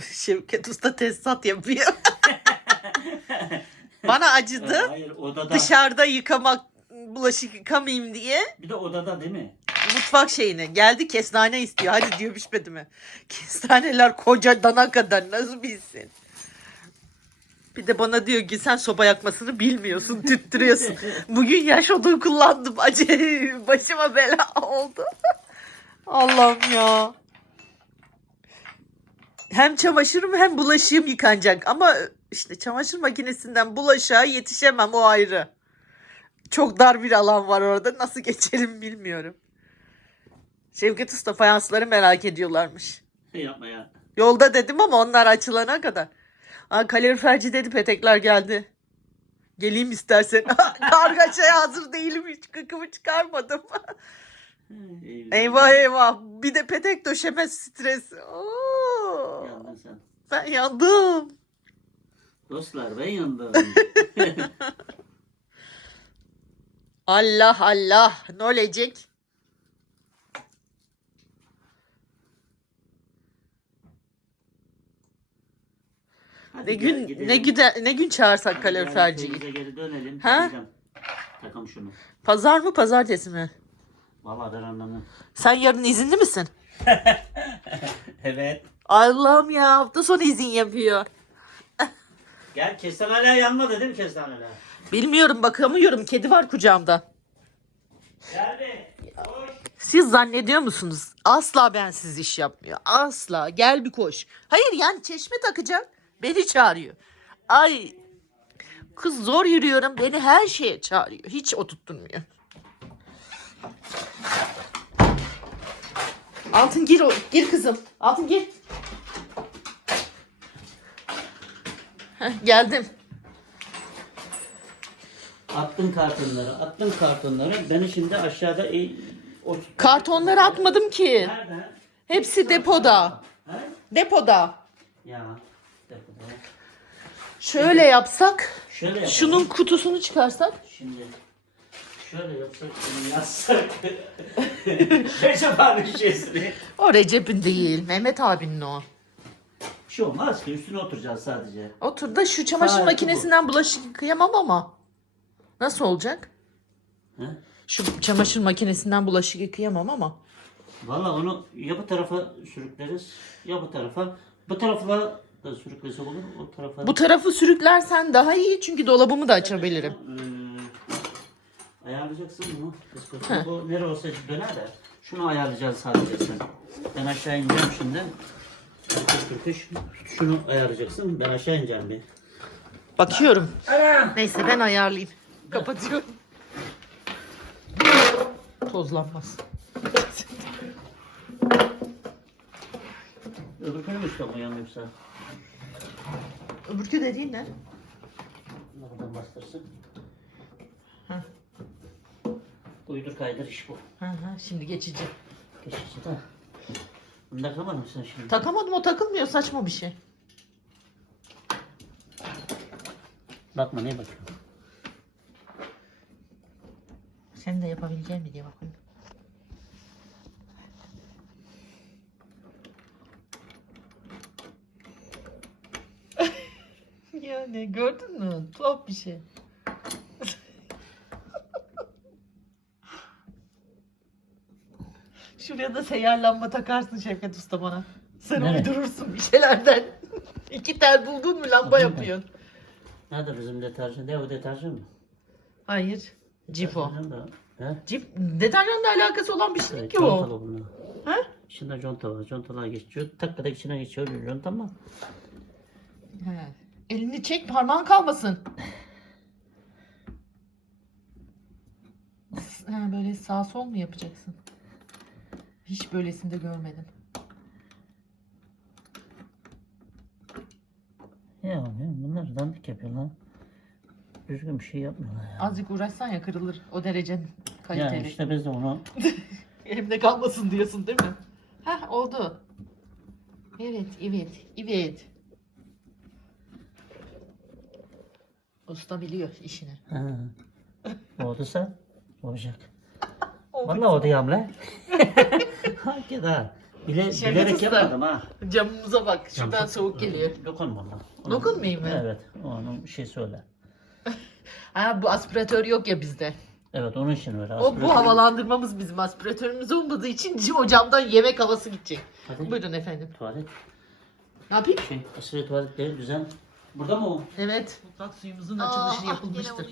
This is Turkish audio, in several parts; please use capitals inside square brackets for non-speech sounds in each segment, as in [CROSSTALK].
[LAUGHS] Şevket Usta tesisat yapıyor. [LAUGHS] Bana acıdı. Hayır odada. Dışarıda yıkamak, bulaşık yıkamayayım diye Bir de odada değil mi? mutfak şeyine geldi kestane istiyor. Hadi diyor pişmedi mi? Kestaneler koca dana kadar nasıl bilsin? Bir de bana diyor ki sen soba yakmasını bilmiyorsun, [LAUGHS] tüttürüyorsun. Bugün yaş odun kullandım. Acı başıma bela oldu. Allah'ım ya. Hem çamaşırım hem bulaşığım yıkanacak. Ama işte çamaşır makinesinden bulaşığa yetişemem o ayrı. Çok dar bir alan var orada. Nasıl geçelim bilmiyorum. Şevket Usta fayansları merak ediyorlarmış. Yapma ya. Yolda dedim ama onlar açılana kadar. Aa, kaloriferci dedi petekler geldi. Geleyim istersen. [LAUGHS] Kargaçaya hazır değilim hiç kıkımı çıkarmadım. eyvah eyvah. Bir de petek döşeme stresi. Oo, sen. ben yandım. Dostlar ben yandım. [LAUGHS] Allah Allah. Ne olacak? Hadi Ne gün gidelim. ne güzel ne gün çağırsak Hadi kaloriferciyi. geri dönelim. Ha? Gideceğim. Takım şunu. Pazar mı pazartesi mi? Vallahi ben anlamam. Sen yarın izinli misin? [LAUGHS] Evet. Allah'ım ya hafta sonu izin yapıyor. Gel kestaneler yanmadı değil mi kestaneler? Bilmiyorum bakamıyorum. Kedi var kucağımda. Geldi. Koş. Siz zannediyor musunuz? Asla bensiz iş yapmıyor. Asla. Gel bir koş. Hayır yani çeşme takacak. Beni çağırıyor. Ay kız zor yürüyorum. Beni her şeye çağırıyor. Hiç oturtturmuyor. Altın gir. Gir kızım. Altın gir. Heh, [LAUGHS] geldim. Attın kartonları, attın kartonları. Beni şimdi aşağıda e, o Kartonları atmadım ki. Nerede? Hepsi depoda. Ha? Depoda. Ya. Depoda. Şöyle yapsak. Şöyle yapalım. Şunun kutusunu çıkarsak. Şimdi şöyle yapsak şunu yazsak. [LAUGHS] Recep abi şeysini. O Recep'in değil. Mehmet abinin o. Bir şey olmaz ki üstüne oturacağız sadece. Otur da şu çamaşır bu. makinesinden bulaşık yıkayamam ama. Nasıl olacak? Ha? Şu çamaşır makinesinden bulaşık yıkayamam ama. Valla onu ya bu tarafa sürükleriz ya bu tarafa. Bu tarafa da sürüklesek olur. O tarafa. Bu tarafı sürüklersen daha iyi çünkü dolabımı da açabilirim. Ee, ayarlayacaksın bunu. Bu nere olsa döner de. Şunu ayarlayacağız sadece sen. Ben aşağı ineceğim şimdi. Şunu, şunu ayarlayacaksın. Ben aşağı ineceğim bir. Bakıyorum. Neyse ben ayarlayayım. Kapatıyorum. Tozlanmaz. Öbür günü mü çıkamıyor yoksa? Öbürkü dediğin ne? Buradan bastırsın. Hı. Uydur kaydır iş bu. Hı hı, şimdi geçici. Geçici de. Takamadın mı sen şimdi? Takamadım o takılmıyor saçma bir şey. Bakma ne bakıyorsun? Sen de yapabileceğin mi diye bakıyorum. [LAUGHS] yani gördün mü? Tuhaf bir şey. Şuraya da seyyar lamba takarsın Şevket Usta bana. Sen Nereye? uydurursun bir şeylerden. [LAUGHS] İki tel buldun mu lamba Buldum ben. yapıyorsun. Nerede bizim deterjan? Ne o deterjan mı? Hayır. Cip o. Deterjan da- He? Cip deterjanla alakası olan bir şey değil ki o. contalı bunlar. Ha? İçinde conta var. Contalar geçiyor. Takkadak içine geçiyor. Conta ama. He. Elini çek parmağın kalmasın. [LAUGHS] Ha, böyle sağ sol mu yapacaksın? Hiç böylesinde görmedim. Ya bunlar dandik yapıyorlar. Düzgün bir şey yapmıyorlar ya. Azıcık uğraşsan ya kırılır. O derece kaliteli. Ya işte biz de onu [LAUGHS] Elimde kalmasın diyorsun değil mi? Heh oldu. Evet, evet, evet. Usta biliyor işini. ha. [LAUGHS] Olduysa olacak. Vallahi oldu yamla. [LAUGHS] Hakikaten. Bile, Şaka bilerek usta. yapmadım ha. Camımıza bak. Şuradan Cam- soğuk geliyor. Dokunma ona. Ona- Dokunmayayım mı? Evet. Onun şey söyle. [LAUGHS] Ha bu aspiratör yok ya bizde. Evet onun için öyle. O bu havalandırmamız bizim aspiratörümüz olmadığı için o camdan yemek havası gidecek. Hadi. Buyurun efendim. Tuvalet. Ne yapayım? Şey, aşırı tuvaletleri düzen. Burada mı o? Evet. Mutfak suyumuzun açılışı yapılmıştır.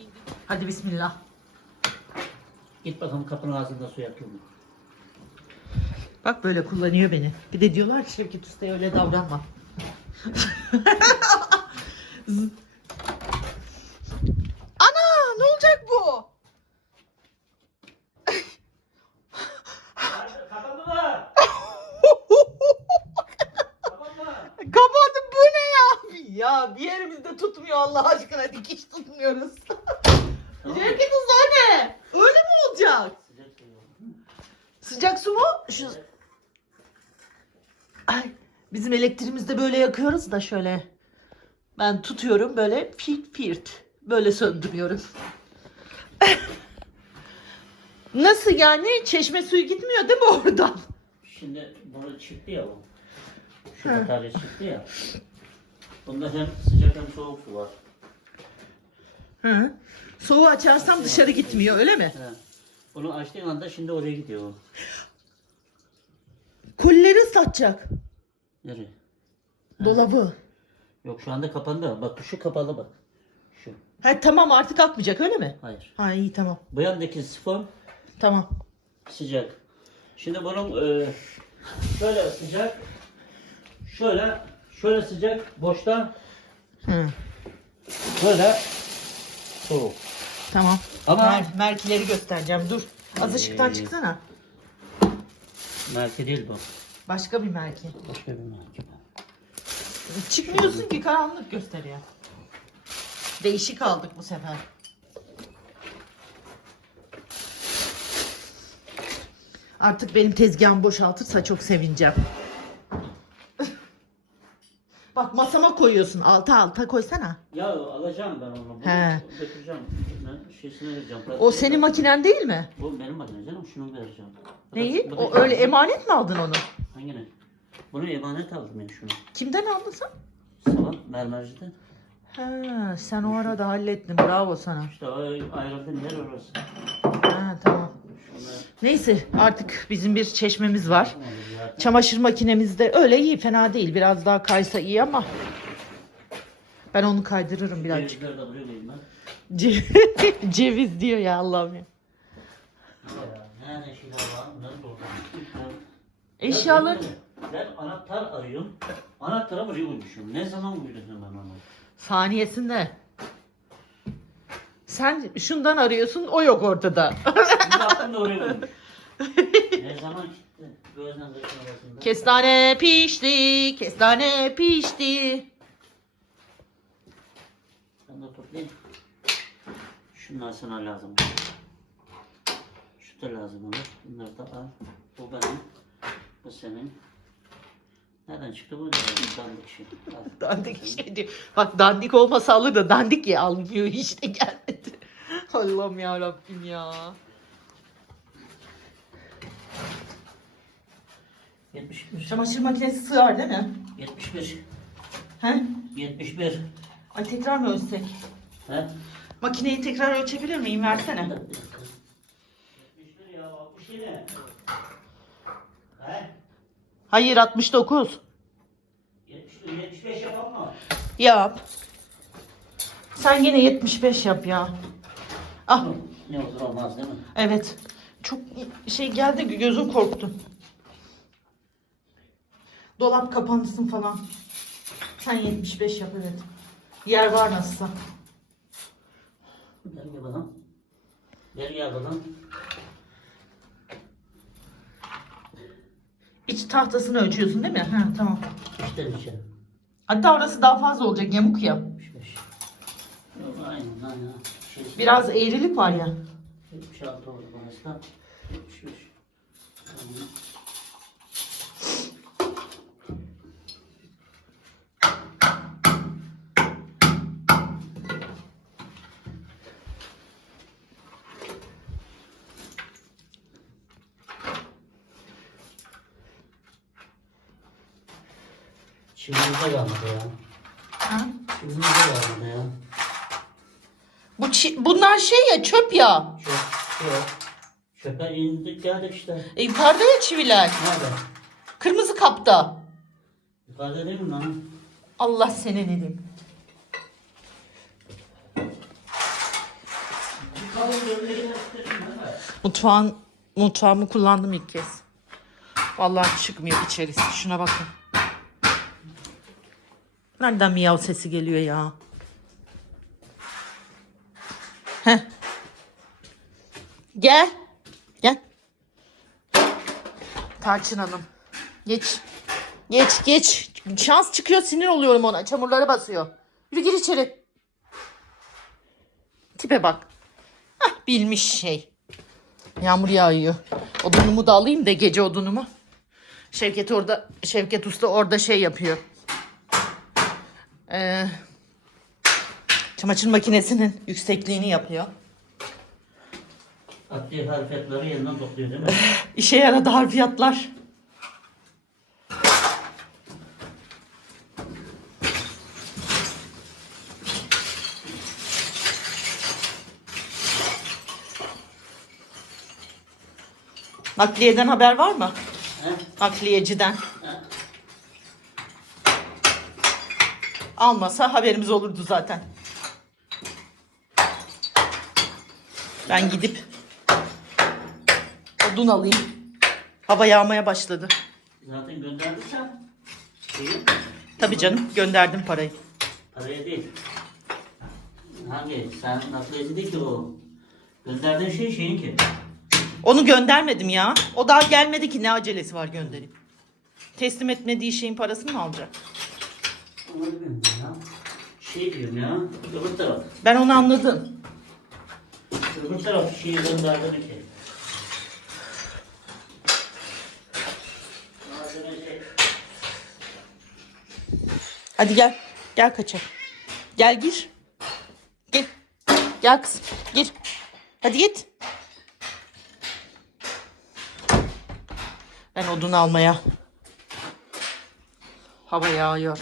Hadi bismillah. Git bakalım kapının ağzında su yakıyor mu? Bak böyle kullanıyor beni. Bir de diyorlar ki Şevket Usta'ya öyle davranma. [LAUGHS] Ana ne olacak bu? Kapandı mı? Kapanma. Kapattım bu ne ya? Ya bir yerimizde tutmuyor Allah aşkına dikiş tutmuyoruz. Tamam. Şevket Usta o ne? Öyle mi olacak? Sıcak su yok. Sıcak su mu? Şu... Ay, bizim elektriğimizde böyle yakıyoruz da şöyle. Ben tutuyorum böyle firt firt. Böyle söndürüyorum. [LAUGHS] Nasıl yani? Çeşme suyu gitmiyor değil mi oradan? Şimdi bunu çıktı ya o. Şu batarya çıktı ya. Bunda hem sıcak hem soğuk su var. Hı. Soğuğu açarsam dışarı gitmiyor öyle mi? He. Bunu açtığın anda şimdi oraya gidiyor o. Kolileri satacak. Nereye? Dolabı. Yok şu anda kapandı. Bak şu kapalı bak. Şu. Ha tamam artık akmayacak öyle mi? Hayır. Ha iyi tamam. Bu yandaki sifon Tamam. sıcak. Şimdi bunun e, şöyle sıcak, şöyle şöyle sıcak boşta, Hı. böyle soğuk. Tamam. Ama Mer merkileri göstereceğim. Dur. Az ışıktan Ee, çıksana. merke değil bu. Başka bir merki. Başka bir merke. Çıkmıyorsun ki karanlık gösteriyor. Değişik aldık bu sefer. Artık benim tezgahım boşaltırsa çok sevineceğim. Bak masama koyuyorsun. Alta alta koysana. Ya alacağım ben onu. Bunu He. götüreceğim. Ben şeysine vereceğim. O senin makinen değil mi? Bu benim makine canım. Şunu vereceğim. Bu da- Neyi? bu da O kendi- öyle emanet mi aldın onu? Hangine? Bunu emanet aldım ben şunu. Kimden aldın sen? Sabah mermerciden. Ha, sen o arada hallettin. Bravo sana. İşte o yer orası. Ha, tamam. Neyse artık bizim bir çeşmemiz var. Çamaşır makinemiz de öyle iyi fena değil. Biraz daha kaysa iyi ama ben onu kaydırırım birazcık. [LAUGHS] Ceviz diyor ya Allah'ım ya. Eşyalar Ben anahtar arıyorum. Anahtara buraya koymuşum. Ne zaman koydum ben onu? saniyesinde. Sen şundan arıyorsun o yok ortada. Bir baktım da oraya koymuş. ne zaman gitti? Gözden kaçın arasında. Kestane pişti, kestane pişti. Ben de toplayayım. Şunlar sana lazım. Şu da lazım olur. Bunları da al. Bu benim. Bu senin. Nereden çıktı bu? Dandik şey. [LAUGHS] Dandik şey diyor. Bak dandik olmasa alır da dandik ya almıyor işte gelmedi. [LAUGHS] Allah'ım ya Rabbim ya. 71. Çamaşır makinesi sığar değil mi? 71. He? 71. Ay tekrar mı ölsek? He? Makineyi tekrar ölçebilir miyim? Versene. 71 ya 67. He? Hayır 69. 71, 75 yapalım mı? Yap. Sen yine 75 yap ya. Ah Ne olur olmaz değil mi? evet. Çok şey geldi gözüm korktu. Dolap kapansın falan. Sen 75 yap evet. Yer var nasılsa. Gel bakalım. Gel gel bakalım. İç tahtasını ölçüyorsun değil mi? Ha tamam. Bir şey. Hatta orası daha fazla olacak yamuk ya. 75. Yok aynen aynen. Biraz eğrilik var ya. 76 oldu burası da. 75. Tamam. Çivilimize kalmadı ya. Ha? Çivilimize kalmadı ya. Bu çi- bunlar şey ya çöp ya. Çok yok. Çöpe indik geldik işte. E, yukarıda ya çiviler. Nerede? Kırmızı kapta. Yukarıda değil mi lan? Allah seni ne diyeyim. Mutfağın mutfağımı kullandım ilk kez. Vallahi çıkmıyor içerisi. Şuna bakın. Nereden miyav sesi geliyor ya? Heh. Gel. Gel. Tarçın Hanım. Geç. Geç geç. Şans çıkıyor sinir oluyorum ona. Çamurlara basıyor. Yürü gir içeri. Tipe bak. Hah bilmiş şey. Yağmur yağıyor. Odunumu da alayım da gece odunumu. Şevket orada, Şevket Usta orada şey yapıyor. Ee, çamaşır makinesinin yüksekliğini yapıyor. Adli harfiyatları yeniden topluyor değil mi? İşe yaradı harfiyatlar. Nakliyeden haber var mı? He? Nakliyeciden. He? Almasa haberimiz olurdu zaten. Ben gidip odun alayım. Hava yağmaya başladı. Zaten gönderdiysen şeyi Tabii canım gönderdim parayı. paraya değil. Hangi? Sen nakliyeci değil ki o. Gönderdiğin şey şeyin ki. Onu göndermedim ya. O daha gelmedi ki ne acelesi var göndereyim. Teslim etmediği şeyin parasını mı alacak? Onu bilmiyorum ya. Şey diyorum ya. Öbür taraf. Ben onu anladım. Öbür taraf şeyi gönderdiğin ki. Hadi gel. Gel kaçak. Gel gir. Gel. Gel kızım. Gir. Hadi git. Ben odun almaya. Hava yağıyor.